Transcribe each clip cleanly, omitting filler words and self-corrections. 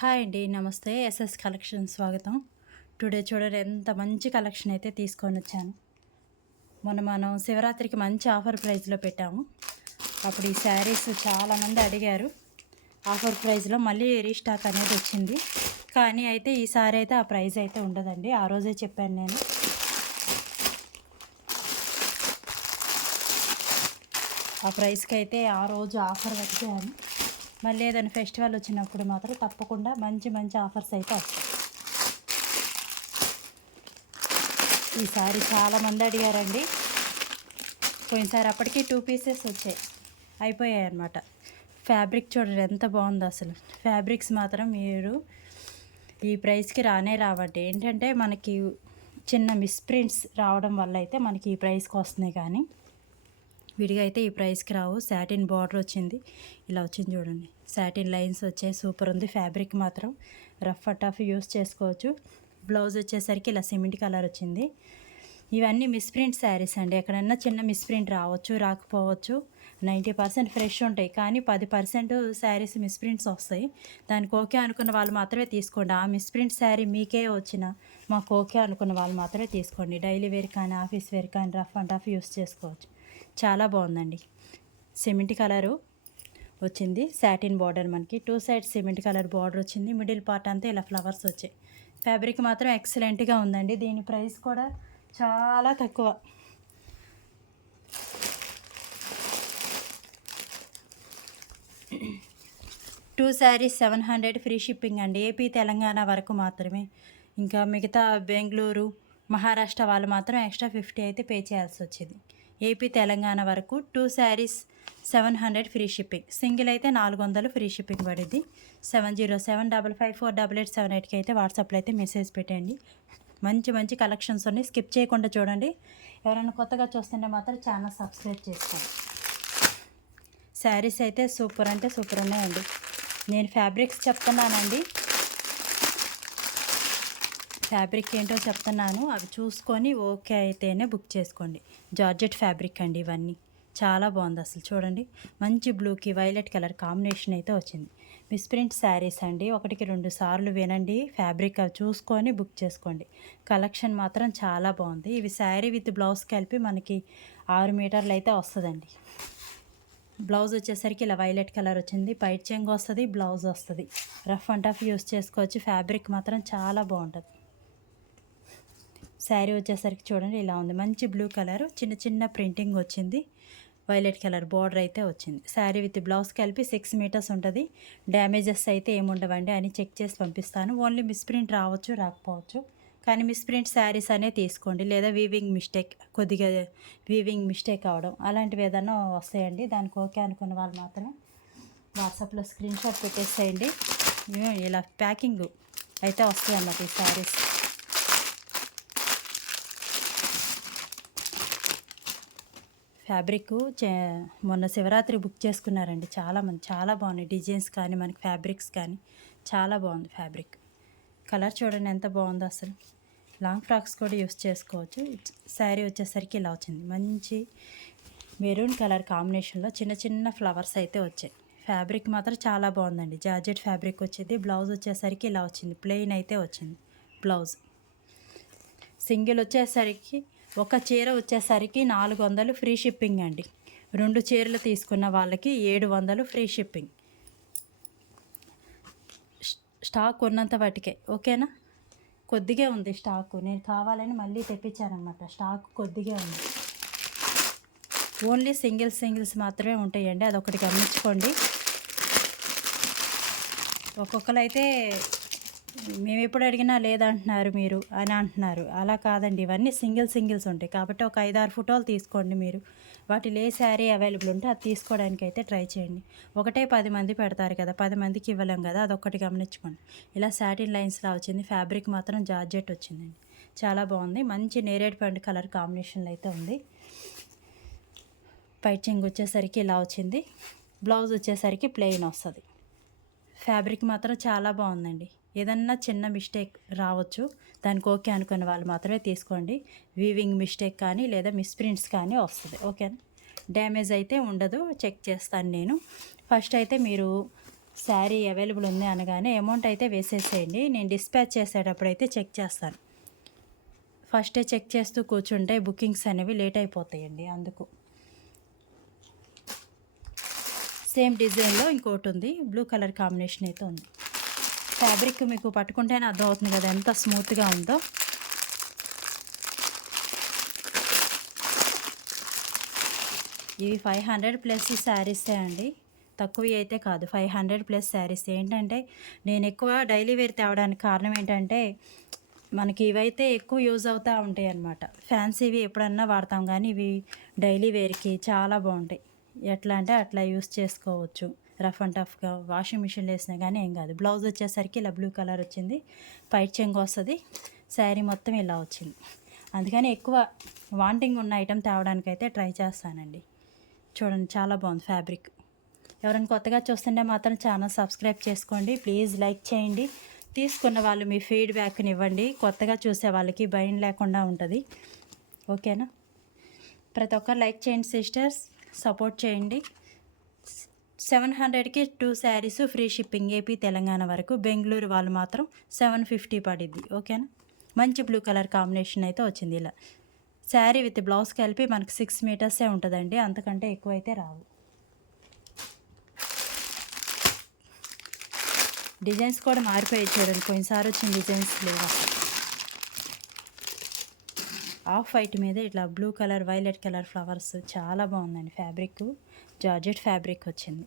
Hi అండి, నమస్తే. SS collection స్వాగతం. టుడే చూడండి ఎంత మంచి కలెక్షన్ అయితే తీసుకొని వచ్చాను. మనం శివరాత్రికి మంచి ఆఫర్ ప్రైస్లో పెట్టాము. అప్పుడు ఈ శారీస్ చాలామంది అడిగారు. ఆఫర్ ప్రైస్లో మళ్ళీ రీస్టాక్ అనేది వచ్చింది. కానీ అయితే ఈసారి అయితే ఆ ప్రైస్ అయితే ఉండదండి. ఆ రోజే చెప్పాను నేను. ఆ ప్రైస్కి అయితే ఆ రోజు ఆఫర్ పెట్టాను. మళ్ళీ ఏదైనా ఫెస్టివల్ వచ్చినప్పుడు మాత్రం తప్పకుండా మంచి మంచి ఆఫర్స్ అయితే వస్తాయి. ఈసారి చాలామంది అడిగారండి. పోయినసారి అప్పటికి 2 పీసెస్ వచ్చాయి, అయిపోయాయి అన్నమాట. ఫ్యాబ్రిక్ చూడండి ఎంత బాగుందో అసలు. ఫ్యాబ్రిక్స్ మాత్రం మీరు ఈ ప్రైస్కి రానే రావండి. ఏంటంటే మనకి చిన్న మిస్ప్రింట్స్ రావడం వల్ల అయితే మనకి ఈ ప్రైస్కి వస్తున్నాయి, కానీ విడిగా అయితే ఈ ప్రైస్కి రావు. సాటిన్ బార్డర్ వచ్చింది, ఇలా వచ్చింది చూడండి. సాటిన్ లైన్స్ వచ్చాయి, సూపర్ ఉంది. ఫ్యాబ్రిక్ మాత్రం రఫ్ అండ్ టఫ్ యూస్ చేసుకోవచ్చు. బ్లౌజ్ వచ్చేసరికి ఇలా సిమెంట్ కలర్ వచ్చింది. ఇవన్నీ మిస్ప్రింట్ శారీస్ అండి. ఎక్కడన్నా చిన్న మిస్ప్రింట్ రావచ్చు, రాకపోవచ్చు. 90% ఫ్రెష్ ఉంటాయి, కానీ 10% శారీస్ మిస్ప్రింట్స్ వస్తాయి. దానికి ఓకే అనుకున్న వాళ్ళు మాత్రమే తీసుకోండి. ఆ మిస్ప్రింట్ శారీ మీకే వచ్చిన మాకు ఓకే అనుకున్న వాళ్ళు మాత్రమే తీసుకోండి. డైలీ వేర్ కానీ ఆఫీస్ వేర్ కానీ రఫ్ అండ్ టఫ్ యూస్ చేసుకోవచ్చు. చాలా బాగుందండి. సిమెంట్ కలరు వచ్చింది, సాటిన్ బార్డర్, మనకి 2 సైడ్స్ సిమెంట్ కలర్ బార్డర్ వచ్చింది. మిడిల్ పార్ట్ అంతా ఇలా ఫ్లవర్స్ వచ్చాయి. ఫ్యాబ్రిక్ మాత్రం ఎక్సలెంట్గా ఉందండి. దీని ప్రైస్ కూడా చాలా తక్కువ. టూ శారీస్ 700 ఫ్రీ షిప్పింగ్ అండి. ఏపీ తెలంగాణ వరకు మాత్రమే. ఇంకా మిగతా బెంగళూరు మహారాష్ట్ర వాళ్ళు మాత్రం ఎక్స్ట్రా 50 అయితే పే చేయాల్సి వచ్చింది. ఏపీ తెలంగాణ వరకు 2 శారీస్ 700 ఫ్రీ షిప్పింగ్. సింగిల్ అయితే 400 ఫ్రీ షిప్పింగ్ పడింది. 7075548878కి అయితే వాట్సాప్లో అయితే మెసేజ్ పెట్టండి. మంచి మంచి కలెక్షన్స్ ఉన్నాయి, స్కిప్ చేయకుండా చూడండి. ఎవరైనా కొత్తగా చూస్తుంటే మాత్రం ఛానల్ సబ్స్క్రైబ్ చేసుకోండి. శారీస్ అయితే సూపర్ అంటే సూపర్ ఉన్నాయండి. నేను ఫ్యాబ్రిక్స్ చెప్తున్నానండి, ఫ్యాబ్రిక్ ఏంటో చెప్తున్నాను, అవి చూసుకొని ఓకే అయితేనే బుక్ చేసుకోండి. జార్జెట్ ఫ్యాబ్రిక్ అండి ఇవన్నీ. చాలా బాగుంది అసలు. చూడండి, మంచి బ్లూకి వైలెట్ కలర్ కాంబినేషన్ అయితే వచ్చింది. మిస్ప్రింట్ శారీస్ అండి. 1కి 2 సార్లు వినండి, ఫ్యాబ్రిక్ అవి చూసుకొని బుక్ చేసుకోండి. కలెక్షన్ మాత్రం చాలా బాగుంది. ఇవి శారీ విత్ బ్లౌజ్ కలిపి మనకి 6 మీటర్లు అయితే వస్తుందండి. బ్లౌజ్ వచ్చేసరికి ఇలా వైలెట్ కలర్ వచ్చింది. పైట్ చెంగు వస్తుంది, బ్లౌజ్ వస్తుంది. రఫ్ అండ్ టఫ్ యూస్ చేసుకోవచ్చు. ఫ్యాబ్రిక్ మాత్రం చాలా బాగుంటుంది. శారీ వచ్చేసరికి చూడండి ఇలా ఉంది. మంచి బ్లూ కలర్, చిన్న చిన్న ప్రింటింగ్ వచ్చింది. వైలెట్ కలర్ బార్డర్ అయితే వచ్చింది. శారీ విత్ బ్లౌజ్ కలిపి 6 మీటర్స్ ఉంటుంది. డ్యామేజెస్ అయితే ఏముండవండి అని చెక్ చేసి పంపిస్తాను. ఓన్లీ మిస్ప్రింట్ రావచ్చు, రాకపోవచ్చు. కానీ మిస్ప్రింట్ శారీస్ అనే తీసుకోండి. లేదా వీవింగ్ మిస్టేక్, కొద్దిగా వీవింగ్ మిస్టేక్ అవడం అలాంటివి ఏదైనా వస్తాయండి. దానికి ఓకే అనుకున్న వాళ్ళు మాత్రమే వాట్సాప్లో స్క్రీన్ షాట్ పెట్టేసేయండి. ఇలా ప్యాకింగ్ అయితే వస్తాయి అన్నమాట ఈ శారీస్. ఫ్యాబ్రిక్ మొన్న శివరాత్రి బుక్ చేసుకున్నారండి చాలామంది. చాలా బాగున్నాయి డిజైన్స్ కానీ మనకి ఫ్యాబ్రిక్స్ కానీ చాలా బాగుంది ఫ్యాబ్రిక్. కలర్ చూడండి ఎంత బాగుందో అసలు. లాంగ్ ఫ్రాక్స్ కూడా యూస్ చేసుకోవచ్చు. శారీ వచ్చేసరికి ఇలా వచ్చింది. మంచి మెరూన్ కలర్ కాంబినేషన్లో చిన్న చిన్న ఫ్లవర్స్ అయితే వచ్చాయి. ఫ్యాబ్రిక్ మాత్రం చాలా బాగుందండి. జార్జెట్ ఫ్యాబ్రిక్ వచ్చింది. బ్లౌజ్ వచ్చేసరికి ఇలా వచ్చింది, ప్లెయిన్ అయితే వచ్చింది బ్లౌజ్. సింగిల్ వచ్చేసరికి ఒక చీర వచ్చేసరికి 400 ఫ్రీ షిప్పింగ్ అండి. 2 చీరలు తీసుకున్న వాళ్ళకి 700 ఫ్రీ షిప్పింగ్. స్టాక్ ఉన్నంత వాటికే, ఓకేనా. కొద్దిగా ఉంది స్టాకు, నేను కావాలని మళ్ళీ తెప్పించానమాట. స్టాక్ కొద్దిగా ఉంది. ఓన్లీ సింగిల్స్ మాత్రమే ఉంటాయండి, అదొకటి గమనించుకోండి. ఒక్కొక్కరు అయితే మేము ఎప్పుడు అడిగినా లేదంటున్నారు మీరు అని అంటున్నారు. అలా కాదండి, ఇవన్నీ సింగిల్స్ ఉంటాయి. కాబట్టి ఒక 5-6 ఫోటోలు తీసుకోండి మీరు. వాటిలో ఏ శారీ అవైలబుల్ ఉంటే అది తీసుకోవడానికి అయితే ట్రై చేయండి. ఒకటే 10 మంది పెడతారు కదా, 10 మందికి ఇవ్వలేం కదా, అదొక్కటి గమనించుకోండి. ఇలా సాటిన్ లైన్స్లా వచ్చింది. ఫ్యాబ్రిక్ మాత్రం జార్జెట్ వచ్చిందండి, చాలా బాగుంది. మంచి నేరేడ్ పండు కలర్ కాంబినేషన్లో అయితే ఉంది. పైచింగ్ వచ్చేసరికి ఇలా వచ్చింది. బ్లౌజ్ వచ్చేసరికి ప్లెయిన్ వస్తుంది. ఫ్యాబ్రిక్ మాత్రం చాలా బాగుందండి. ఏదన్నా చిన్న మిస్టేక్ రావచ్చు, దానికి ఓకే అనుకున్న వాళ్ళు మాత్రమే తీసుకోండి. వీవింగ్ మిస్టేక్ కానీ లేదా మిస్ప్రింట్స్ కానీ వస్తుంది, ఓకేనా. డ్యామేజ్ అయితే ఉండదు, చెక్ చేస్తాను నేను. ఫస్ట్ అయితే మీరు శారీ అవైలబుల్ ఉంది అనగానే అమౌంట్ అయితే వేసేసేయండి. నేను డిస్పాచ్ చేసేటప్పుడు అయితే చెక్ చేస్తాను. ఫస్టే చెక్ చేస్తూ కూర్చుంటే బుకింగ్స్ అనేవి లేట్ అయిపోతాయండి. అందుకు సేమ్ డిజైన్లో ఇంకోటి ఉంది, బ్లూ కలర్ కాంబినేషన్ అయితే ఉంది. ఫ్యాబ్రిక్ మీకు పట్టుకుంటేనే అర్థమవుతుంది కదా ఎంత స్మూత్గా ఉందో. ఇవి 500 ప్లస్ శారీసే అండి, తక్కువ అయితే కాదు. 500 ప్లస్ శారీస్. ఏంటంటే నేను ఎక్కువ డైలీ వేర్ తేవడానికి కారణం ఏంటంటే మనకి ఇవైతే ఎక్కువ యూజ్ అవుతూ ఉంటాయి అన్నమాట. ఫ్యాన్సీవి ఎప్పుడన్నా వాడతాం కానీ ఇవి డైలీ వేర్కి చాలా బాగుంటాయి. ఎట్లా అంటే అట్లా యూస్ చేసుకోవచ్చు. రఫ్ అండ్ టఫ్గా వాషింగ్ మిషన్లో వేసినా కానీ ఏం కాదు. బ్లౌజ్ వచ్చేసరికి ఇలా బ్లూ కలర్ వచ్చింది, పైట్ చెంగు వస్తుంది, శారీ మొత్తం ఇలా వచ్చింది. అందుకని ఎక్కువ వాంటింగ్ ఉన్న ఐటెం తేవడానికి అయితే ట్రై చేస్తానండి. చూడండి చాలా బాగుంది ఫ్యాబ్రిక్. ఎవరైనా కొత్తగా చూస్తుంటే మాత్రం ఛానల్ సబ్స్క్రైబ్ చేసుకోండి, ప్లీజ్ లైక్ చేయండి. తీసుకున్న వాళ్ళు మీ ఫీడ్బ్యాక్ని ఇవ్వండి, కొత్తగా చూసే వాళ్ళకి భయం లేకుండా ఉంటుంది. ఓకేనా? ప్రతి ఒక్కరు లైక్ చేయండి సిస్టర్స్, సపోర్ట్ చేయండి. 700కి 2 saris free shipping, AP Telangana వరకు. బెంగళూరు వాళ్ళు మాత్రం 750 పడిద్ది. ఓకేనా? మంచి బ్లూ కలర్ కాంబినేషన్ అయితే వచ్చింది. ఇలా శారీ విత్ బ్లౌజ్ కలిపి మనకి 6 మీటర్సే ఉంటుందండి, అంతకంటే ఎక్కువ అయితే రావు. డిజైన్స్ కూడా మారిపోయాయి చూడండి, పోయినసారి వచ్చిన డిజైన్స్ లేవు. ఆఫ్ వైట్ మీద ఇట్లా blue colour violet colour flowers చాలా బాగుందండి. ఫ్యాబ్రిక్ జార్జెట్ ఫ్యాబ్రిక్ వచ్చింది.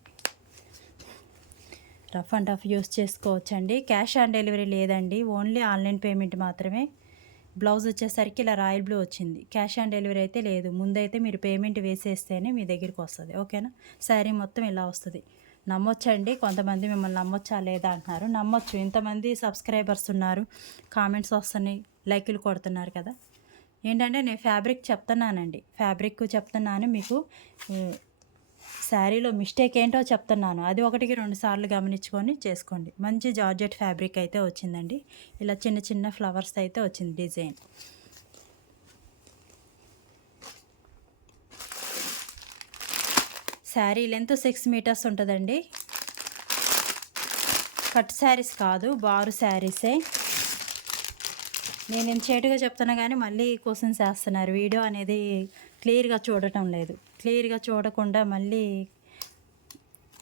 రఫ్ అండ్ టఫ్ యూస్ చేసుకోవచ్చండి. క్యాష్ ఆన్ డెలివరీ లేదండి, ఓన్లీ ఆన్లైన్ పేమెంట్ మాత్రమే. బ్లౌజ్ వచ్చేసరికి ఇలా రాయల్ బ్లూ వచ్చింది. క్యాష్ ఆన్ డెలివరీ అయితే లేదు, ముందైతే మీరు పేమెంట్ వేసేస్తేనే మీ దగ్గరికి వస్తుంది. ఓకేనా? శారీ మొత్తం ఇలా వస్తుంది. నమ్మొచ్చండి, కొంతమంది మిమ్మల్ని నమ్మొచ్చా లేదా అంటున్నారు. నమ్మొచ్చు, ఇంతమంది సబ్స్క్రైబర్స్ ఉన్నారు, కామెంట్స్ వస్తున్నాయి, లైకులు కొడుతున్నారు కదా. ఏంటంటే నేను ఫ్యాబ్రిక్ చెప్తున్నానండి, ఫ్యాబ్రిక్ చెప్తున్నాను మీకు. శారీలో మిస్టేక్ ఏంటో చెప్తున్నాను, అది 1-2 సార్లు గమనించుకొని చేసుకోండి. మంచి జార్జెట్ ఫ్యాబ్రిక్ అయితే వచ్చిందండి. ఇలా చిన్న చిన్న ఫ్లవర్స్ అయితే వచ్చింది డిజైన్. శారీ లెంత్ 6 మీటర్స్ ఉంటుందండి. కట్ శారీస్ కాదు, బారు శారీసే. నేను చేటుగా చెప్తున్నా కానీ మళ్ళీ క్వశ్చన్స్ వేస్తున్నారు. వీడియో అనేది క్లియర్గా చూడటం లేదు, క్లియర్గా చూడకుండా మళ్ళీ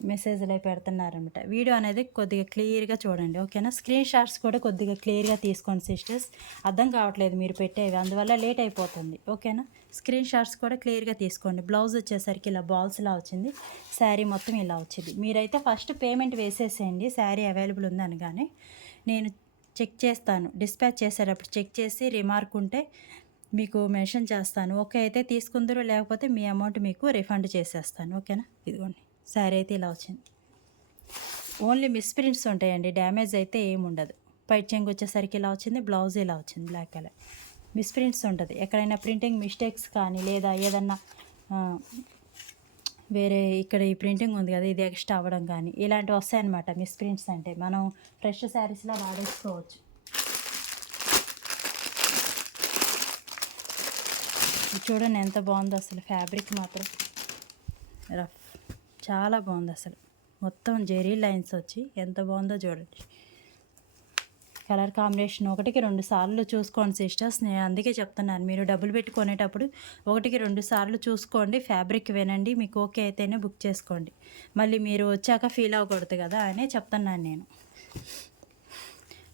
మెసేజ్లు అవి పెడుతున్నారనమాట. వీడియో అనేది కొద్దిగా క్లియర్గా చూడండి. ఓకేనా? స్క్రీన్ షాట్స్ కూడా కొద్దిగా క్లియర్గా తీసుకోండి సిస్టర్స్, అర్థం కావట్లేదు మీరు పెట్టేవి, అందువల్ల లేట్ అయిపోతుంది. ఓకేనా? స్క్రీన్ షాట్స్ కూడా క్లియర్గా తీసుకోండి. బ్లౌజ్ వచ్చేసరికి ఇలా బాల్స్లా వచ్చింది, శారీ మొత్తం ఇలా వచ్చింది. మీరైతే ఫస్ట్ పేమెంట్ వేసేసేయండి, శారీ అవైలబుల్ ఉంది అనగానే. నేను చెక్ చేస్తాను, డిస్పాచ్ చేసేటప్పుడు చెక్ చేసి రిమార్క్ ఉంటే మీకు మెన్షన్ చేస్తాను. ఓకే అయితే తీసుకుందరు, లేకపోతే మీ అమౌంట్ మీకు రిఫండ్ చేసేస్తాను. ఓకేనా? ఇదిగోండి శారీ అయితే ఇలా వచ్చింది. ఓన్లీ మిస్ప్రింట్స్ ఉంటాయండి, డ్యామేజ్ అయితే ఏమి ఉండదు. పైట్ చెంగు వచ్చేసరికి ఇలా వచ్చింది, బ్లౌజ్ ఇలా వచ్చింది బ్లాక్ కలర్. మిస్ప్రింట్స్ ఉంటుంది, ఎక్కడైనా ప్రింటింగ్ మిస్టేక్స్ కానీ లేదా ఏదన్నా వేరే ఇక్కడ ఈ ప్రింటింగ్ ఉంది కదా ఇది ఎక్స్ట్రా అవ్వడం కానీ ఇలాంటివి వస్తాయన్నమాట. మిస్ప్రింట్స్ అంటే మనం ఫ్రెష్ శారీస్లో వాడేసుకోవచ్చు. చూడండి ఎంత బాగుందో అసలు, ఫ్యాబ్రిక్ మాత్రం రఫ్ చాలా బాగుంది అసలు. మొత్తం జెరీ లైన్స్ వచ్చి ఎంత బాగుందో చూడండి. కలర్ కాంబినేషన్ 1-2 సార్లు చూసుకోండి సిస్టర్స్, నేను అందుకే చెప్తున్నాను, మీరు డబ్బులు పెట్టి కొనేటప్పుడు 1-2 సార్లు చూసుకోండి, ఫ్యాబ్రిక్ వినండి, మీకు ఓకే అయితేనే బుక్ చేసుకోండి. మళ్ళీ మీరు వచ్చాక ఫీల్ అవ్వకూడదు కదా అనే చెప్తున్నాను నేను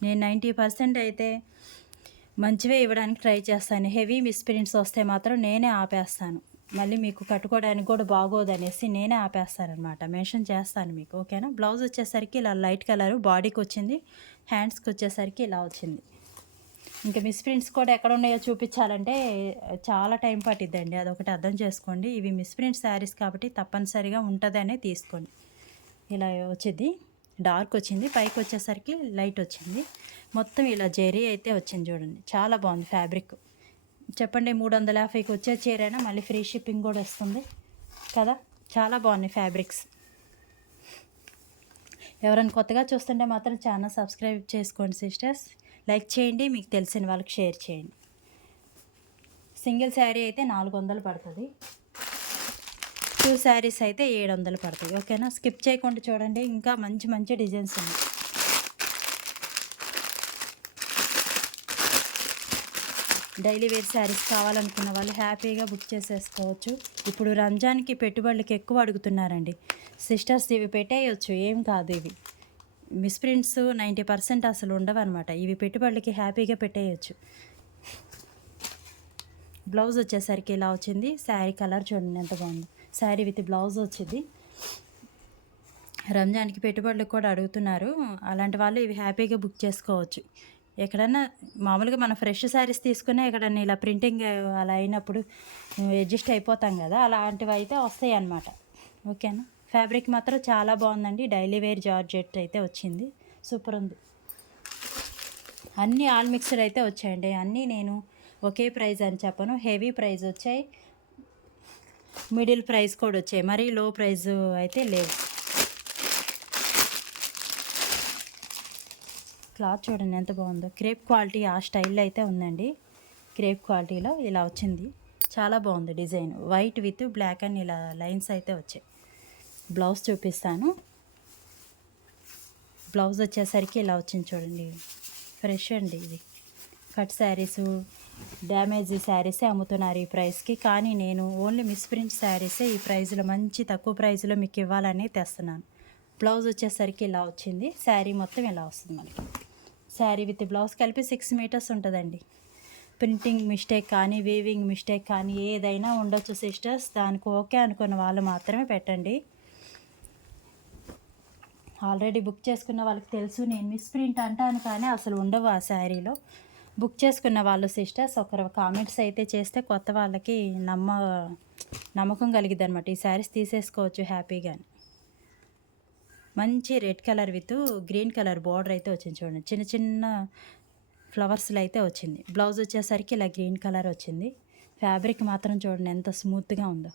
90% అయితే మంచివే ఇవ్వడానికి ట్రై చేస్తాను. హెవీ మిస్ప్రింట్స్ వస్తే మాత్రం నేనే ఆపేస్తాను, మళ్ళీ మీకు కట్టుకోవడానికి కూడా బాగోదు అనేసి నేనే ఆపేస్తానమాట, మెన్షన్ చేస్తాను మీకు. ఓకేనా? బ్లౌజ్ వచ్చేసరికి ఇలా లైట్ కలర్ బాడీకి వచ్చింది, హ్యాండ్స్కి వచ్చేసరికి ఇలా వచ్చింది. ఇంకా మిస్ప్రింట్స్ కూడా ఎక్కడ ఉన్నాయో చూపించాలంటే చాలా టైం పట్టిద్దండి, అదొకటి అర్థం చేసుకోండి. ఇవి మిస్ప్రింట్ శారీస్ కాబట్టి తప్పనిసరిగా ఉంటుందనే తీసుకోండి. ఇలా వచ్చింది, డార్క్ వచ్చింది, పైకి వచ్చేసరికి లైట్ వచ్చింది, మొత్తం ఇలా జెరీ అయితే వచ్చింది. చూడండి చాలా బాగుంది ఫ్యాబ్రిక్. చెప్పండి 350కి వచ్చే చీరైనా మళ్ళీ ఫ్రీ షిప్పింగ్ కూడా వస్తుంది కదా. చాలా బాగున్నాయి ఫ్యాబ్రిక్స్. ఎవరైనా కొత్తగా చూస్తుంటే మాత్రం ఛానల్ సబ్స్క్రైబ్ చేసుకోండి సిస్టర్స్, లైక్ చేయండి, మీకు తెలిసిన వాళ్ళకి షేర్ చేయండి. సింగిల్ శారీ అయితే 400 పడుతుంది. 2 శారీస్ అయితే 700 పడతాయి. ఓకేనా, స్కిప్ చేయకుండా చూడండి, ఇంకా మంచి మంచి డిజైన్స్ ఉన్నాయి. డైలీ వేర్ శారీస్ కావాలనుకున్న వాళ్ళు హ్యాపీగా బుక్ చేసేసుకోవచ్చు. ఇప్పుడు రంజాన్కి పెట్టుబడులకి ఎక్కువ అడుగుతున్నారండి సిస్టర్స్. ఇవి పెట్టేయచ్చు, ఏం కాదు. ఇవి మిస్ప్రింట్స్ 90% అసలు ఉండవు అనమాట. ఇవి పెట్టుబడులకి హ్యాపీగా పెట్టేయచ్చు. బ్లౌజ్ వచ్చేసరికి ఇలా వచ్చింది. శారీ కలర్ చూడండి ఎంత బాగుంది. శారీ విత్ బ్లౌజ్ వచ్చింది. రంజాన్కి పెట్టుబడులకు కూడా అడుగుతున్నారు. అలాంటి వాళ్ళు ఇవి హ్యాపీగా బుక్ చేసుకోవచ్చు. ఎక్కడన్నా మామూలుగా మనం ఫ్రెష్ శారీస్ తీసుకునే ఎక్కడన్నా ఇలా ప్రింటింగ్ అలా అయినప్పుడు అడ్జస్ట్ అయిపోతాం కదా, అలాంటివి అయితే వస్తాయి అన్నమాట. ఓకేనా, ఫ్యాబ్రిక్ మాత్రం చాలా బాగుందండి. డైలీ వేర్ జార్జెట్ అయితే వచ్చింది, సూపర్ ఉంది. అన్నీ ఆల్ మిక్స్డ్ అయితే వచ్చాయండి. అన్నీ నేను ఒకే ప్రైస్ అని చెప్పను, హెవీ ప్రైస్ వచ్చాయి, మిడిల్ ప్రైస్ కూడా వచ్చాయి, మరీ లో ప్రైస్ అయితే లేవు. క్లాత్ చూడండి ఎంత బాగుందో. క్రేప్ క్వాలిటీ ఆ స్టైల్లో అయితే ఉందండి. క్రేప్ క్వాలిటీలో ఇలా వచ్చింది, చాలా బాగుంది design. White with black and ఇలా లైన్స్ అయితే వచ్చాయి. బ్లౌజ్ చూపిస్తాను. బ్లౌజ్ వచ్చేసరికి ఇలా వచ్చింది చూడండి, ఫ్రెష్ అండి. ఇది కట్ శారీసు, డ్యామేజ్ శారీసే అమ్ముతున్నారు ఈ ప్రైస్కి, కానీ నేను ఓన్లీ మిస్ప్రింట్ శారీసే ఈ ప్రైస్లో మంచి తక్కువ ప్రైస్లో మీకు ఇవ్వాలని తెస్తున్నాను. బ్లౌజ్ వచ్చేసరికి ఇలా వచ్చింది. శారీ మొత్తం ఇలా వస్తుంది మనకి. శారీ విత్ బ్లౌజ్ కలిపి 6 మీటర్స్ ఉంటుందండి. ప్రింటింగ్ మిస్టేక్ కానీ వీవింగ్ మిస్టేక్ కానీ ఏదైనా ఉండొచ్చు సిస్టర్స్. దానికి ఓకే అనుకున్న వాళ్ళు మాత్రమే పెట్టండి. ఆల్రెడీ బుక్ చేసుకున్న వాళ్ళకి తెలుసు నేను మిస్ప్రింట్ అంటాను, కానీ అసలు ఉండవు ఆ శారీలో. బుక్ చేసుకున్న వాళ్ళు సిస్టర్స్ ఒకరు కామెంట్స్ అయితే చేస్తే కొత్త వాళ్ళకి నమ్మకం కలిగిద్ది అనమాట. ఈ శారీస్ తీసేసుకోవచ్చు హ్యాపీగా. మంచి red colour with green colour border అయితే వచ్చింది చూడండి, చిన్న చిన్న ఫ్లవర్స్లో అయితే వచ్చింది. బ్లౌజ్ వచ్చేసరికి ఇలా గ్రీన్ కలర్ వచ్చింది. ఫ్యాబ్రిక్ మాత్రం చూడండి ఎంత స్మూత్గా ఉందో,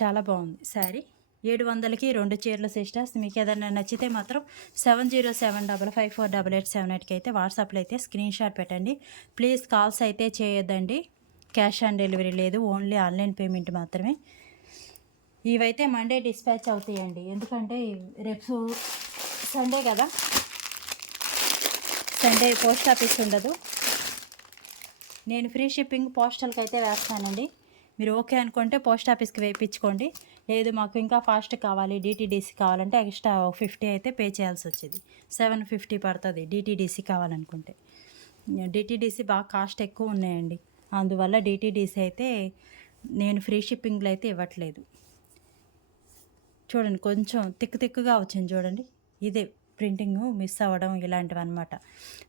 చాలా బాగుంది శారీ. 700కి 2 చీరలు సిస్టర్స్. మీకు ఏదైనా నచ్చితే మాత్రం 7075548878కి అయితే వాట్సాప్లో అయితే స్క్రీన్ షాట్ పెట్టండి. ప్లీజ్ కాల్స్ అయితే చేయొద్దండి, క్యాష్ ఆన్ డెలివరీ లేదు, ఓన్లీ ఆన్లైన్ పేమెంట్ మాత్రమే. ఇవైతే మండే డిస్పాచ్ అవుతాయండి, ఎందుకంటే రేపు సండే కదా, సండే పోస్ట్ ఆఫీస్ ఉండదు. నేను ఫ్రీ షిప్పింగ్ పోస్టల్కి అయితే వేస్తానండి. మీరు ఓకే అనుకుంటే పోస్ట్ ఆఫీస్కి వేయించుకోండి. లేదు మాకు ఇంకా ఫాస్ట్ కావాలి, డిటీడీసీ కావాలంటే ఎక్స్ట్రా 50 అయితే పే చేయాల్సి వచ్చేది. 750 పడుతుంది డిటీడీసీ కావాలనుకుంటే. డిటీడీసీ బాగా కాస్ట్ ఎక్కువ ఉన్నాయండి, అందువల్ల డిటీడీసీ అయితే నేను ఫ్రీ షిప్పింగ్లో అయితే ఇవ్వట్లేదు. చూడండి కొంచెం తిక్కుగా వచ్చింది చూడండి, ఇదే ప్రింటింగ్ మిస్ అవ్వడం ఇలాంటివి అనమాట.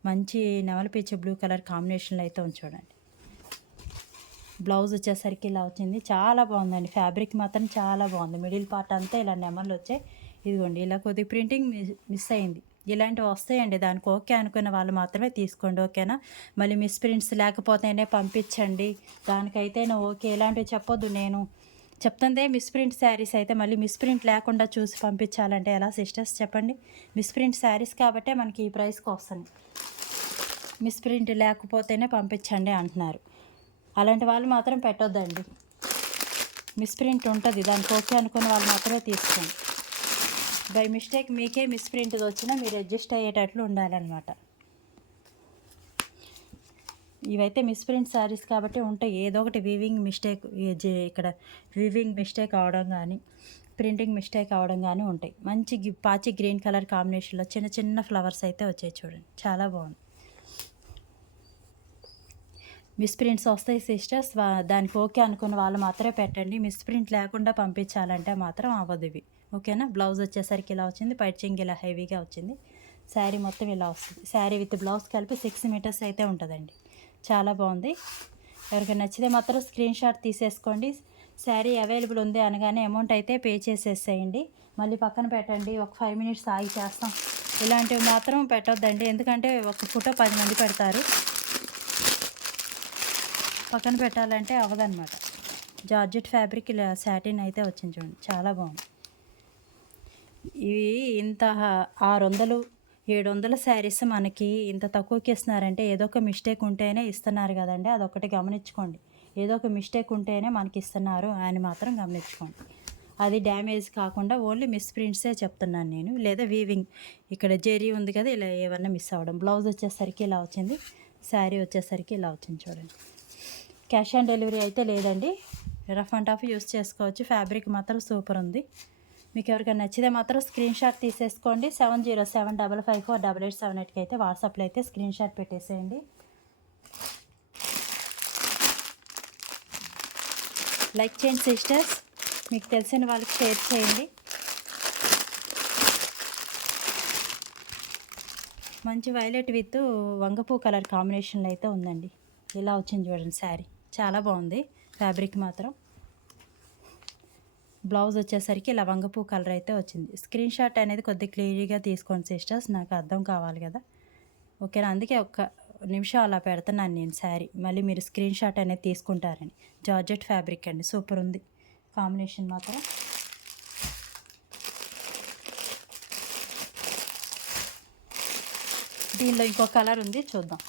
మంచి నెమలిపిచ్చి బ్లూ కలర్ కాంబినేషన్లో అయితే ఉంది చూడండి. బ్లౌజ్ వచ్చేసరికి ఇలా వచ్చింది, చాలా బాగుందండి. ఫ్యాబ్రిక్ మాత్రం చాలా బాగుంది. మిడిల్ పార్ట్ అంతా ఇలా నెమళ్ళు వచ్చాయి. ఇదిగోండి ఇలా కొద్దిగా ప్రింటింగ్ మిస్ అయింది. ఇలాంటివి వస్తాయండి, దానికి ఓకే అనుకున్న వాళ్ళు మాత్రమే తీసుకోండి. ఓకేనా, మళ్ళీ మిస్ ప్రింట్స్ లేకపోతేనే పంపించండి, దానికైతే ఓకే ఇలాంటివి చెప్పొద్దు. నేను చెప్తుందే మిస్ ప్రింట్ శారీస్ అయితే మళ్ళీ మిస్ ప్రింట్ లేకుండా చూసి పంపించాలంటే ఎలా సిస్టర్స్ చెప్పండి. మిస్ ప్రింట్ శారీస్ కాబట్టే మనకి ఈ ప్రైస్కి వస్తుంది. మిస్ ప్రింట్ లేకపోతేనే పంపించండి అంటున్నారు. అలాంటి వాళ్ళు మాత్రం పెట్టొద్దండి. మిస్ప్రింట్ ఉంటుంది, దానికి ఓకే అనుకున్న వాళ్ళు మాత్రమే తీసుకోండి. బై మిస్టేక్ మీకే మిస్ప్రింట్ వచ్చినా మీరు అడ్జస్ట్ అయ్యేటట్లు ఉండాలన్నమాట. ఇవైతే మిస్ప్రింట్ శారీస్ కాబట్టి ఉంటాయి, ఏదో ఒకటి వీవింగ్ మిస్టేక్, ఇక్కడ వీవింగ్ మిస్టేక్ అవడం కానీ ప్రింటింగ్ మిస్టేక్ అవడం కానీ ఉంటాయి. మంచి పాచి గ్రీన్ కలర్ కాంబినేషన్లో చిన్న చిన్న ఫ్లవర్స్ అయితే వచ్చాయి చూడండి, చాలా బాగుంది. మిస్ప్రింట్స్ వస్తాయి సిస్టర్స్, దానికి ఓకే అనుకున్న వాళ్ళు మాత్రమే పెట్టండి. మిస్ప్రింట్ లేకుండా పంపించాలంటే మాత్రం అవ్వదు ఇవి. ఓకేనా, బ్లౌజ్ వచ్చేసరికి ఇలా వచ్చింది, పైచింగ్ ఇలా హెవీగా వచ్చింది. శారీ మొత్తం ఇలా వస్తుంది. శారీ విత్ బ్లౌజ్ కలిపి 6 మీటర్స్ అయితే ఉంటుందండి, చాలా బాగుంది. ఎవరికైనా నచ్చితే మాత్రం స్క్రీన్ షాట్ తీసేసుకోండి. శారీ అవైలబుల్ ఉంది అనగానే అమౌంట్ అయితే పే చేసేసేయండి. మళ్ళీ పక్కన పెట్టండి, ఒక 5 మినిట్స్ ఆగి చేస్తాం, ఇలాంటివి మాత్రం పెట్టొద్దండి. ఎందుకంటే ఒక ఫోటో 10 మంది పెడతారు, పక్కన పెట్టాలంటే అవ్వదన్నమాట. జార్జెట్ ఫ్యాబ్రిక్ ఇలా సాటిన్ అయితే వచ్చింది చూడండి, చాలా బాగుంది. ఇవి ఇంత 600-700 శారీస్ మనకి ఇంత తక్కువకి ఇస్తున్నారంటే ఏదో ఒక మిస్టేక్ ఉంటేనే ఇస్తున్నారు కదండి, అదొకటి గమనించుకోండి. ఏదో ఒక మిస్టేక్ ఉంటేనే మనకి ఇస్తున్నారు అని మాత్రం గమనించుకోండి. అది డ్యామేజ్ కాకుండా ఓన్లీ మిస్ ప్రింట్సే చెప్తున్నాను నేను. లేదా వీవింగ్ ఇక్కడ జెరీ ఉంది కదా, ఇలా ఏమన్నా మిస్ అవ్వడం. బ్లౌజ్ వచ్చేసరికి ఇలా వచ్చింది, శారీ వచ్చేసరికి ఇలా వచ్చింది చూడండి. క్యాష్ ఆన్ డెలివరీ అయితే లేదండి, రఫ్ అండ్ టఫ్ యూస్ చేసుకోవచ్చు. ఫ్యాబ్రిక్ మాత్రం సూపర్ ఉంది. మీకు ఎవరికైనా నచ్చితే మాత్రం స్క్రీన్ షాట్ తీసేసుకోండి. 7075548878కి అయితే వాట్సాప్లో అయితే స్క్రీన్ షాట్ పెట్టేసేయండి. లైక్ చేయండి సిస్టర్స్, మీకు తెలిసిన వాళ్ళకి షేర్ చేయండి. మంచి వైలెట్ విత్ వంగపూ కలర్ కాంబినేషన్లో అయితే ఉందండి. ఇలా వచ్చింది చూడండి శారీ, చాలా బాగుంది. ఫ్యాబ్రిక్ మాత్రం బ్లౌజ్ వచ్చేసరికి ఇలా వంగపూ కలర్ అయితే వచ్చింది. స్క్రీన్ షాట్ అనేది కొద్దిగా క్లియర్గా తీసుకోండి సిస్టర్స్, నాకు అర్థం కావాలి కదా, ఓకేనా. అందుకే ఒక్క నిమిషం అలా పెడుతున్నాను నేను శారీ, మళ్ళీ మీరు స్క్రీన్ షాట్ అనేది తీసుకుంటారని. జార్జెట్ ఫ్యాబ్రిక్ అండి, సూపర్ ఉంది కాంబినేషన్ మాత్రం. దీనిలో ఇంకో కలర్ ఉంది, చూద్దాం.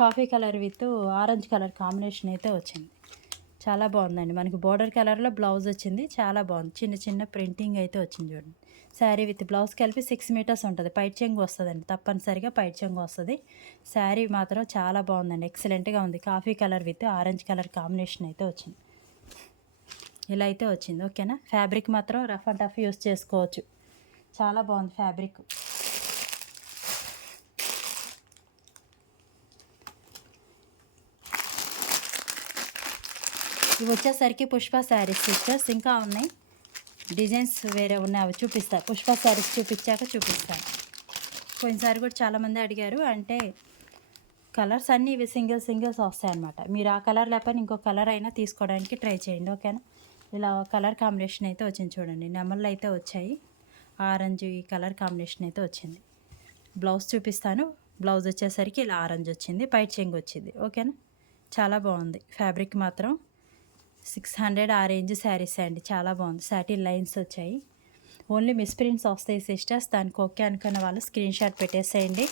Coffee colour with orange colour combination అయితే వచ్చింది. చాలా బాగుందండి. మనకి బోర్డర్ కలర్లో బ్లౌజ్ వచ్చింది, చాలా బాగుంది. చిన్న చిన్న ప్రింటింగ్ అయితే వచ్చింది చూడండి. శారీ విత్ బ్లౌజ్ కలిపి 6 మీటర్స్ ఉంటుంది. పైట్ చెంగు వస్తుందండి, తప్పనిసరిగా పైట్ చెంగు వస్తుంది. శారీ మాత్రం చాలా బాగుందండి, ఎక్సలెంట్గా ఉంది. Coffee colour with orange colour combination అయితే వచ్చింది. ఇలా అయితే వచ్చింది, ఓకేనా. ఫ్యాబ్రిక్ మాత్రం రఫ్ అండ్ టఫ్ యూస్ చేసుకోవచ్చు, చాలా బాగుంది ఫ్యాబ్రిక్. ఇవి వచ్చేసరికి పుష్ప శారీస్ సిస్టర్స్, ఇంకా ఉన్నాయి డిజైన్స్ వేరే ఉన్నాయి, అవి చూపిస్తాను. పుష్ప శారీస్ చూపిస్తాను. పోయినసారి కూడా చాలామంది అడిగారు, అంటే కలర్స్ అన్నీ ఇవి సింగిల్స్ వస్తాయన్నమాట. మీరు ఆ కలర్ లేకపోయినా ఇంకో కలర్ అయినా తీసుకోవడానికి ట్రై చేయండి, ఓకేనా. ఇలా కలర్ కాంబినేషన్ అయితే వచ్చింది చూడండి, నెమళ్ళు అయితే వచ్చాయి. ఆరెంజ్ ఈ కలర్ కాంబినేషన్ అయితే వచ్చింది. బ్లౌజ్ చూపిస్తాను. బ్లౌజ్ వచ్చేసరికి ఇలా ఆరెంజ్ వచ్చింది, పైట్ చెంగు వచ్చింది, ఓకేనా. చాలా బాగుంది ఫ్యాబ్రిక్ మాత్రం. 600 ఆ రేంజ్ శారీస్ అండి, చాలా బాగుంది. సాటిన్ లైన్స్ వచ్చాయి, ఓన్లీ మిస్ ప్రింట్స్ వస్తాయి సిస్టర్స్. దానికి ఓకే అనుకున్న వాళ్ళు స్క్రీన్ షాట్ పెట్టేసేయండి.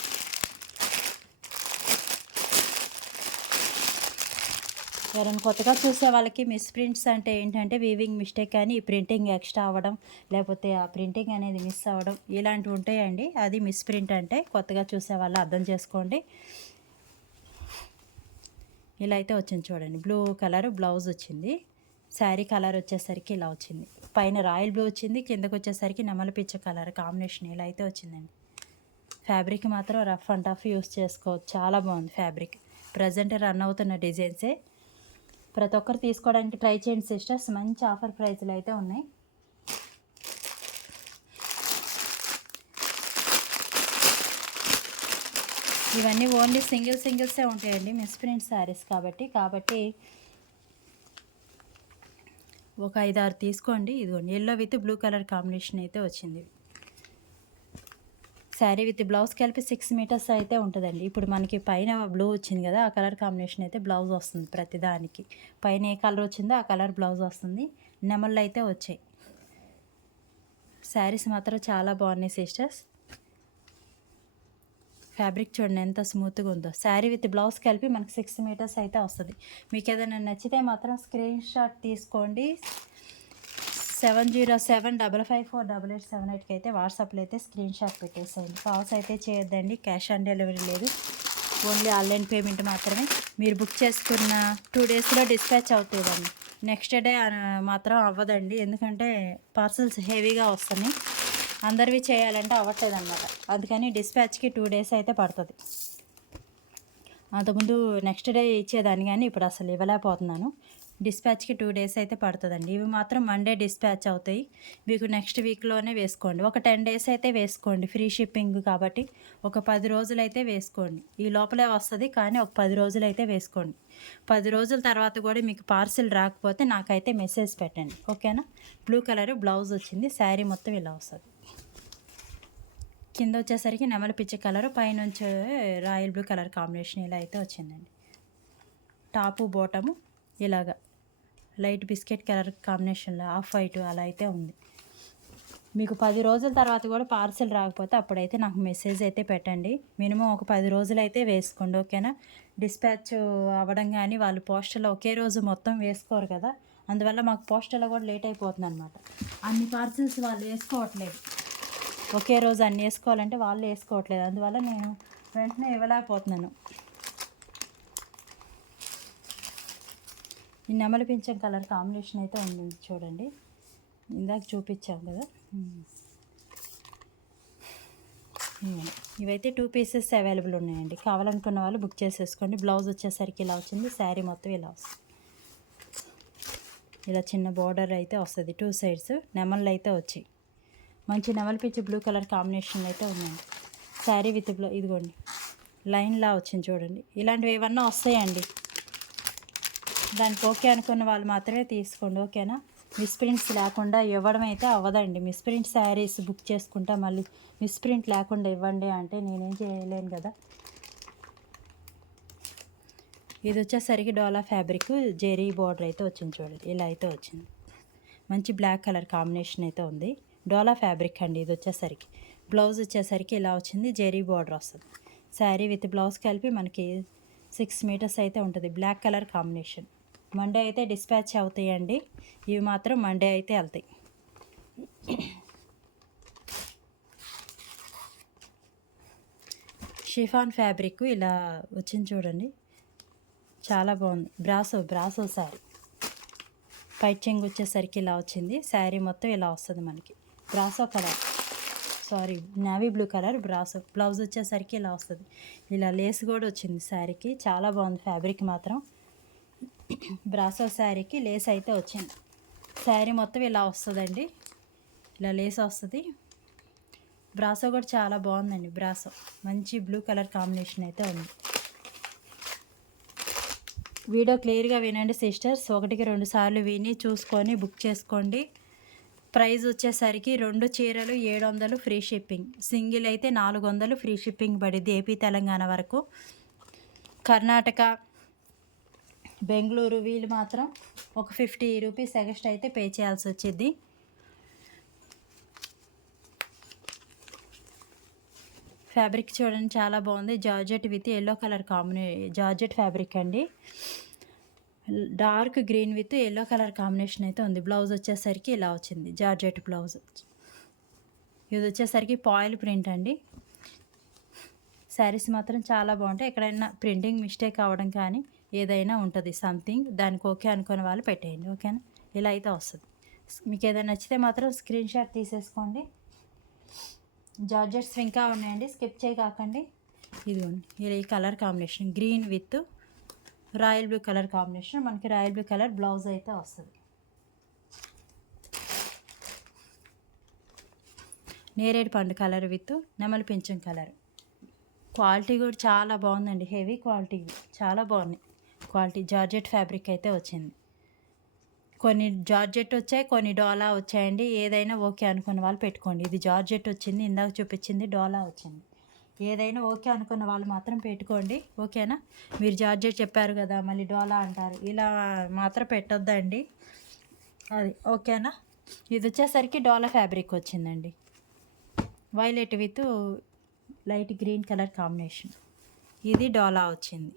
ఎవరైనా కొత్తగా చూసే వాళ్ళకి మిస్ ప్రింట్స్ అంటే ఏంటంటే వీవింగ్ మిస్టేక్ కానీ ఈ ప్రింటింగ్ ఎక్స్ట్రా అవ్వడం, లేకపోతే ఆ ప్రింటింగ్ అనేది మిస్ అవ్వడం, ఇలాంటివి ఉంటాయండి. అది మిస్ ప్రింట్ అంటే, కొత్తగా చూసే వాళ్ళు అర్థం చేసుకోండి. ఇలా అయితే వచ్చింది చూడండి, బ్లూ కలర్ బ్లౌజ్ వచ్చింది. శారీ కలర్ వచ్చేసరికి ఇలా వచ్చింది, పైన రాయల్ బ్లూ వచ్చింది, కిందకు వచ్చేసరికి నెమలి పిచ్చ కలర్ కాంబినేషన్ ఇలా అయితే వచ్చిందండి. ఫ్యాబ్రిక్ మాత్రం రఫ్ అండ్ టఫ్ యూస్ చేసుకోవచ్చు, చాలా బాగుంది ఫ్యాబ్రిక్. ప్రజెంట్ రన్ అవుతున్న డిజైన్సే, ప్రతి ఒక్కరు తీసుకోవడానికి ట్రై చేయండి సిస్టర్స్. మంచి ఆఫర్ ప్రైస్లు అయితే ఉన్నాయి. ఇవన్నీ ఓన్లీ సింగిల్సే ఉంటాయండి, మిస్ ప్రింట్ శారీస్ కాబట్టి ఒక 5-6 తీసుకోండి. ఇదిగోండి, yellow with blue colour combination అయితే వచ్చింది. శారీ విత్ బ్లౌజ్ కలిపి 6 మీటర్స్ అయితే ఉంటుందండి. ఇప్పుడు మనకి పైన బ్లూ వచ్చింది కదా, ఆ కలర్ కాంబినేషన్ అయితే బ్లౌజ్ వస్తుంది. ప్రతిదానికి పైన ఏ కలర్ వచ్చిందో ఆ కలర్ బ్లౌజ్ వస్తుంది. నెమళ్ళు అయితే వచ్చాయి. శారీస్ మాత్రం చాలా బాగున్నాయి సిస్టర్స్. ఫ్యాబ్రిక్ చూడండి ఎంత స్మూత్గా ఉందో. శారీ విత్ బ్లౌజ్ కలిపి మనకి 6 మీటర్స్ అయితే వస్తుంది. మీకు ఏదైనా నచ్చితే మాత్రం స్క్రీన్ షాట్ తీసుకోండి. 7075548878కి అయితే వాట్సాప్లో అయితే స్క్రీన్ షాట్ పెట్టేసేయండి. కాల్స్ అయితే చేయొద్దండి, క్యాష్ ఆన్ డెలివరీ లేదు, ఓన్లీ ఆన్లైన్ పేమెంట్ మాత్రమే. మీరు బుక్ చేసుకున్న 2 డేస్లో డిస్పాచ్ అవుతుందండి. నెక్స్ట్ డే మాత్రం అవ్వదండి, ఎందుకంటే పార్సల్స్ హెవీగా వస్తున్నాయి. అందరివి చేయాలంటే అవ్వట్లేదు అనమాట. అందుకని డిస్పాచ్కి 2 డేస్ అయితే పడుతుంది. అంతకుముందు నెక్స్ట్ డే ఇచ్చేదాన్ని, కానీ ఇప్పుడు అసలు ఇవ్వలేకపోతున్నాను. డిస్పాచ్కి 2 డేస్ అయితే పడుతుందండి. ఇవి మాత్రం మండే డిస్పాచ్ అవుతాయి. మీకు నెక్స్ట్ వీక్లోనే వేసుకోండి. ఒక 10 డేస్ అయితే వేసుకోండి, ఫ్రీ షిప్పింగ్ కాబట్టి ఒక 10 రోజులు అయితే వేసుకోండి. ఈ లోపలే వస్తుంది, కానీ ఒక 10 రోజులు అయితే వేసుకోండి. 10 రోజుల తర్వాత కూడా మీకు పార్సిల్ రాకపోతే నాకైతే మెసేజ్ పెట్టండి, ఓకేనా. బ్లూ కలర్ బ్లౌజ్ వచ్చింది, శారీ మొత్తం ఇలా వస్తుంది. కింద వచ్చేసరికి నెమలి పిచ్చ కలర్, పైనుంచి రాయల్ బ్లూ కలర్ కాంబినేషన్ ఇలా అయితే వచ్చిందండి. టాపు బోటము ఇలాగా లైట్ బిస్కెట్ కలర్ కాంబినేషన్లో ఆఫ్ వైట్ అలా అయితే ఉంది. మీకు 10 రోజుల తర్వాత కూడా పార్సెల్ రాకపోతే అప్పుడైతే నాకు మెసేజ్ అయితే పెట్టండి. మినిమం ఒక 10 రోజులు అయితే వేసుకోండి, ఓకేనా. డిస్పాచ్ అవ్వడం కానీ వాళ్ళు పోస్టర్లో ఒకే రోజు మొత్తం వేసుకోరు కదా, అందువల్ల మాకు పోస్టర్లో కూడా లేట్ అయిపోతుంది అనమాట. అన్ని పార్సెల్స్ వాళ్ళు వేసుకోవట్లేదు, ఒకే రోజు అన్ని వేసుకోవాలంటే వాళ్ళు వేసుకోవట్లేదు, అందువల్ల నేను వెంటనే ఇవ్వలేకపోతున్నాను. ఈ నెమలి పింఛం కలర్ కాంబినేషన్ అయితే ఉంది చూడండి, ఇందాక చూపించాం కదా. ఇవైతే 2 పీసెస్ అవైలబుల్ ఉన్నాయండి, కావాలనుకున్న వాళ్ళు బుక్ చేసేసుకోండి. బ్లౌజ్ వచ్చేసరికి ఇలా వచ్చింది, శారీ మొత్తం ఇలా వస్తుంది. ఇలా చిన్న బార్డర్ అయితే వస్తుంది, 2 సైడ్స్ నెమళ్ళు అయితే వచ్చాయి. మంచి నెమలి పిచ్చి బ్లూ కలర్ కాంబినేషన్లో అయితే ఉన్నాయండి. శారీ విత్ బ్లౌ ఇదిగోండి లైన్లా వచ్చింది చూడండి. ఇలాంటివి ఏమన్నా వస్తాయండి, దానికి ఓకే అనుకున్న వాళ్ళు మాత్రమే తీసుకోండి, ఓకేనా. మిస్ప్రింట్స్ లేకుండా ఇవ్వడం అయితే అవ్వదండి. మిస్ప్రింట్ శారీస్ బుక్ చేసుకుంటా మళ్ళీ మిస్ప్రింట్ లేకుండా ఇవ్వండి అంటే నేనేం చేయలేను కదా. ఇది వచ్చేసరికి డోలా ఫ్యాబ్రిక్ జెరీ బార్డర్ అయితే వచ్చింది చూడండి, ఇలా అయితే వచ్చింది. మంచి బ్లాక్ కలర్ కాంబినేషన్ అయితే ఉంది. డోలా ఫ్యాబ్రిక్ అండి ఇది వచ్చేసరికి. బ్లౌజ్ వచ్చేసరికి ఇలా వచ్చింది, జెరీ బార్డర్ వస్తుంది. శారీ విత్ బ్లౌజ్ కలిపి మనకి 6 మీటర్స్ అయితే ఉంటుంది. Black colour combination. మండే అయితే డిస్పాచ్ అవుతాయండి, ఇవి మాత్రం మండే అయితే వెళ్తాయి. షిఫాన్ ఫ్యాబ్రిక్ ఇలా వచ్చింది చూడండి, చాలా బాగుంది. బ్రాసో శారీ. పైట్ చెంగు వచ్చేసరికి ఇలా వచ్చింది, శారీ మొత్తం ఇలా వస్తుంది మనకి. Brasso colour, sorry navy blue colour brasso. Blouse వచ్చేసరికి ఇలా వస్తుంది. ఇలా లేస్ కూడా వచ్చింది శారీకి, చాలా బాగుంది ఫ్యాబ్రిక్ మాత్రం. బ్రాసో శారీకి లేస్ అయితే వచ్చింది. శారీ మొత్తం ఇలా వస్తుందండి, ఇలా లేస్ వస్తుంది. బ్రాసో కూడా చాలా బాగుందండి. బ్రాసో మంచి బ్లూ కలర్ కాంబినేషన్ అయితే ఉంది. వీడియో క్లియర్గా వినండి సిస్టర్స్, 1కి 2 సార్లు విని చూసుకొని బుక్ చేసుకోండి. ప్రైస్ వచ్చేసరికి 2 చీరలు 700 ఫ్రీ షిప్పింగ్, సింగిల్ అయితే 400 ఫ్రీ షిప్పింగ్ పడింది. ఏపీ తెలంగాణ వరకు. కర్ణాటక బెంగళూరు వీళ్ళు మాత్రం ఒక 50 రూపీస్ ఎక్స్ట్రా అయితే పే చేయాల్సి వచ్చింది. ఫ్యాబ్రిక్ చూడండి చాలా బాగుంది. Georgette with yellow colour georgette fabric అండి. Dark green with yellow colour combination అయితే ఉంది. బ్లౌజ్ వచ్చేసరికి ఇలా వచ్చింది, జార్జెట్ బ్లౌజ్. ఇది వచ్చేసరికి పాయిల్ ప్రింట్ అండి. శారీస్ మాత్రం చాలా బాగుంటాయి. ఎక్కడైనా ప్రింటింగ్ మిస్టేక్ అవ్వడం కానీ ఏదైనా ఉంటుంది సంథింగ్, దానికి ఓకే అనుకునే వాళ్ళు పెట్టేయండి, ఓకేనా. ఇలా అయితే వస్తుంది. మీకు ఏదైనా నచ్చితే మాత్రం స్క్రీన్ షాట్ తీసేసుకోండి. జార్జెట్స్ ఇంకా ఉన్నాయండి, స్కిప్ చేయకండి. ఇదిగోండి ఇలా ఈ colour combination green with royal blue colour combination. మనకి రాయల్ బ్లూ కలర్ బ్లౌజ్ అయితే వస్తుంది. నేరేడు పండు కలర్ విత్ నెమలి పింఛం కలర్. క్వాలిటీ కూడా చాలా బాగుందండి, హెవీ క్వాలిటీ, చాలా బాగున్నాయి క్వాలిటీ. జార్జెట్ ఫ్యాబ్రిక్ అయితే వచ్చింది. కొన్ని జార్జెట్ వచ్చాయి, కొన్ని డోలా వచ్చాయండి. ఏదైనా ఓకే అనుకున్న వాళ్ళు పెట్టుకోండి. ఇది జార్జెట్ వచ్చింది, ఇందాక చూపించింది డోలా వచ్చింది. ఏదైనా ఓకే అనుకున్న వాళ్ళు మాత్రం పెట్టుకోండి, ఓకేనా. మీరు జార్జెట్ చెప్పారు కదా మళ్ళీ డోలా అంటారు, ఇలా మాత్రం పెట్టొద్దండి, అది ఓకేనా. ఇది వచ్చేసరికి డోలా ఫ్యాబ్రిక్ వచ్చిందండి, violet with light green colour combination. ఇది డోలా వచ్చింది,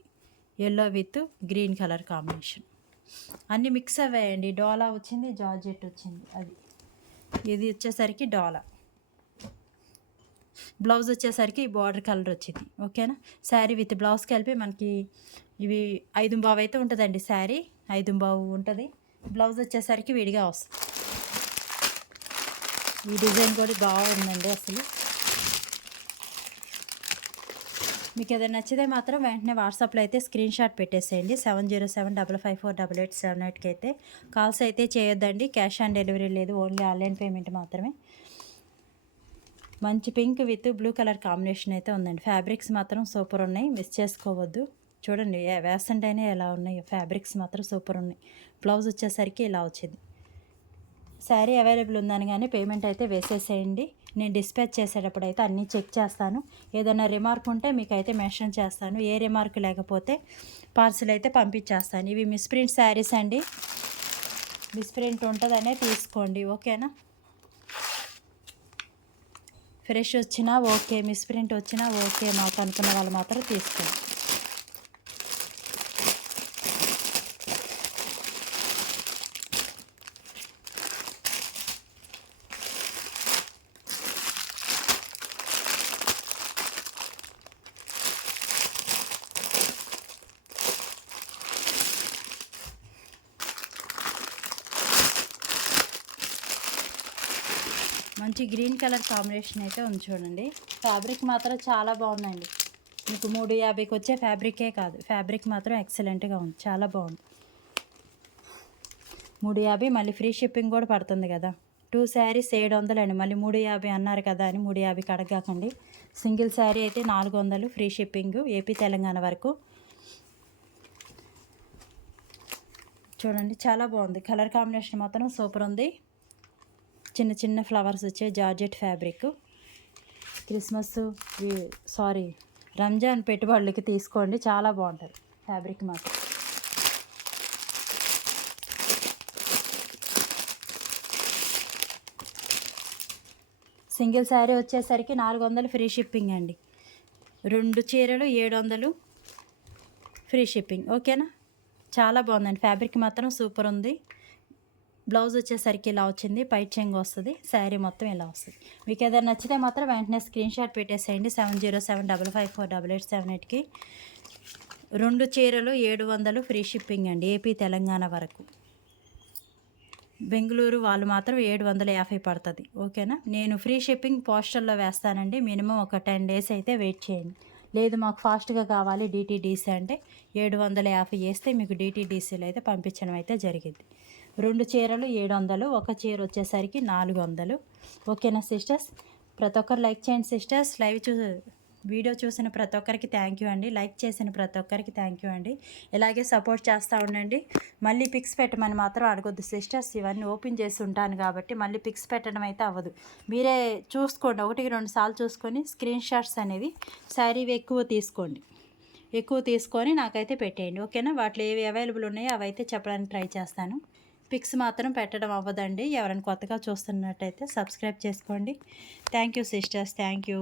yellow with green colour combination. అన్నీ మిక్స్ అవ్వాయండి. డోలా వచ్చింది, జార్జెట్ వచ్చింది, అది. ఇది వచ్చేసరికి డోలా. బ్లౌజ్ వచ్చేసరికి బార్డర్ కలర్ వచ్చింది, ఓకేనా. శారీ విత్ బ్లౌజ్ కలిపి మనకి ఇవి 5 అయితే ఉంటుందండి. శారీ 5 ఉంటుంది. బ్లౌజ్ వచ్చేసరికి విడిగా వస్తుంది. ఈ డిజైన్ కూడా బాగుందండి అసలు. మీకు ఏదైనా నచ్చితే మాత్రం వెంటనే వాట్సాప్లో అయితే స్క్రీన్ షాట్ పెట్టేసేయండి. 7075548878కి అయితే కాల్స్ అయితే చేయొద్దండి. క్యాష్ ఆన్ డెలివరీ లేదు, ఓన్లీ ఆన్లైన్ పేమెంట్ మాత్రమే. మంచి pink with blue colour combination అయితే ఉందండి. ఫ్యాబ్రిక్స్ మాత్రం సూపర్ ఉన్నాయి, మిస్ చేసుకోవద్దు. చూడండి వేస్తుంటేనే ఎలా ఉన్నాయి, ఫ్యాబ్రిక్స్ మాత్రం సూపర్ ఉన్నాయి. బ్లౌజ్ వచ్చేసరికి ఇలా వచ్చింది. శారీ అవైలబుల్ ఉందని కానీ పేమెంట్ అయితే వేసేసేయండి. నేను డిస్పాచ్ చేసేటప్పుడు అయితే అన్నీ చెక్ చేస్తాను. ఏదైనా రిమార్క్ ఉంటే మీకు అయితే మెన్షన్ చేస్తాను. ఏ రిమార్క్ లేకపోతే పార్సిల్ అయితే పంపించేస్తాను. ఇవి మిస్ప్రింట్ శారీస్ అండి. మిస్ప్రింట్ ఉంటుందనే తీసుకోండి, ఓకేనా. ఫ్రెష్ వచ్చినా ఓకే, మిస్ప్రింట్ వచ్చినా ఓకే మాకు అనుకున్న వాళ్ళు మాత్రం తీసుకోండి. మంచి గ్రీన్ కలర్ కాంబినేషన్ అయితే ఉంది చూడండి. ఫ్యాబ్రిక్ మాత్రం చాలా బాగుందండి. మీకు 350కి వచ్చే ఫ్యాబ్రికే కాదు, ఫ్యాబ్రిక్ మాత్రం ఎక్సలెంట్గా ఉంది, చాలా బాగుంది. 350 మళ్ళీ ఫ్రీ షిప్పింగ్ కూడా పడుతుంది కదా. 2 శారీస్ 700 అండి. మళ్ళీ 350 అన్నారు కదా అని 350కి అడగకండి. సింగిల్ శారీ అయితే 400 ఫ్రీ షిప్పింగ్, ఏపీ తెలంగాణ వరకు. చూడండి చాలా బాగుంది, కలర్ కాంబినేషన్ మాత్రం సూపర్ ఉంది. చిన్న చిన్న ఫ్లవర్స్ వచ్చే జార్జెట్ ఫ్యాబ్రిక్. క్రిస్మస్ రంజాన్ పెట్టుబడులకి తీసుకోండి, చాలా బాగుంటుంది ఫ్యాబ్రిక్ మాత్రం. సింగిల్ శారీ వచ్చేసరికి 400 ఫ్రీ షిప్పింగ్ అండి. 2 చీరలు 700 ఫ్రీ షిప్పింగ్, ఓకేనా. చాలా బాగుందండి, ఫ్యాబ్రిక్ మాత్రం సూపర్ ఉంది. బ్లౌజ్ వచ్చేసరికి ఇలా వచ్చింది, పైట్ చెంగు వస్తుంది, శారీ మొత్తం ఇలా వస్తుంది. మీకు ఏదైనా నచ్చితే మాత్రం వెంటనే స్క్రీన్ షాట్ పెట్టేసేయండి 7075558878కి. 2 చీరలు 700 ఫ్రీ షిప్పింగ్ అండి, ఏపీ తెలంగాణ వరకు. బెంగళూరు వాళ్ళు మాత్రం 750 పడుతుంది, ఓకేనా. నేను ఫ్రీ షిప్పింగ్ పోస్టర్లో వేస్తానండి, మినిమం ఒక 10 days అయితే వెయిట్ చేయండి. లేదు మాకు ఫాస్ట్గా కావాలి డిటీడీసీ అంటే 750 వేస్తే మీకు డిటీడీసీలో అయితే పంపించడం అయితే జరిగింది. 2 చీరలు 700, ఒక చీర వచ్చేసరికి 400, ఓకేనా సిస్టర్స్. ప్రతి ఒక్కరు లైక్ చేయండి సిస్టర్స్. వీడియో చూసిన ప్రతి ఒక్కరికి థ్యాంక్ యూ అండి, లైక్ చేసిన ప్రతి ఒక్కరికి థ్యాంక్ యూ అండి. ఇలాగే సపోర్ట్ చేస్తూ ఉండండి. మళ్ళీ పిక్స్ పెట్టమని మాత్రం అడగొద్దు సిస్టర్స్, ఇవన్నీ ఓపెన్ చేసి ఉంటాను కాబట్టి మళ్ళీ పిక్స్ పెట్టడం అయితే అవ్వదు. మీరే చూసుకోండి, 1-2 సార్లు చూసుకొని స్క్రీన్ షాట్స్ అనేవి శారీవి ఎక్కువ తీసుకొని నాకైతే పెట్టేయండి, ఓకేనా. వాటిలో ఏవి అవైలబుల్ ఉన్నాయో అవైతే చెప్పడానికి ట్రై చేస్తాను. పిక్స్ మాత్రం పెట్టడం అవ్వదండి. ఎవరైనా కొత్తగా చూస్తున్నట్టయితే సబ్స్క్రైబ్ చేసుకోండి. Thank you sisters, thank you.